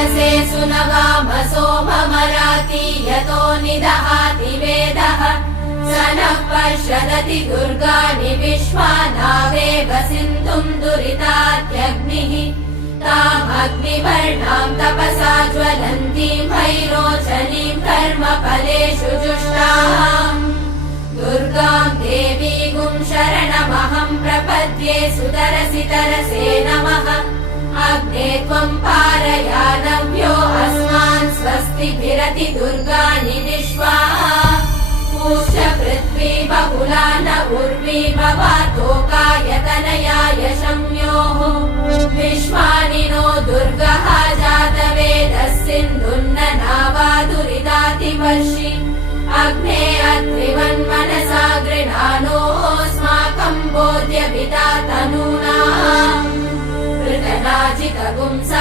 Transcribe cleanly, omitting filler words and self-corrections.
वचसे सुनवाम सोममराति यतो निदहाति वेदः स नः पश्यदति दुर्गाणि विश्वानावेव सिन्धुम् दुरितात्यग्निः तामग्निवर्णाम् तपसा ज्वलन्तीम् भैरोचनीम् कर्मफलेषु जुष्टाम् दुर्गाम् देवीगुम् शरणमहम् प्रपद्ये सुतरसि तरसे नमः अग्ने त्वम् पारयानव्यो अस्मान् स्वस्तिभिरति दुर्गाणि विश्वा पूश्च पृथ्वी बहुला न उर्वी भवातोकायतनयाय शम्योः विश्वानि नो दुर्गः जातवेदः सिन्धुन्न नावादुरितातिवर्षि अग्ने अत्रिवन्मनसा गृणानोऽस्माकम् बोध्यभिता तनूना पृतनाजितगुंसः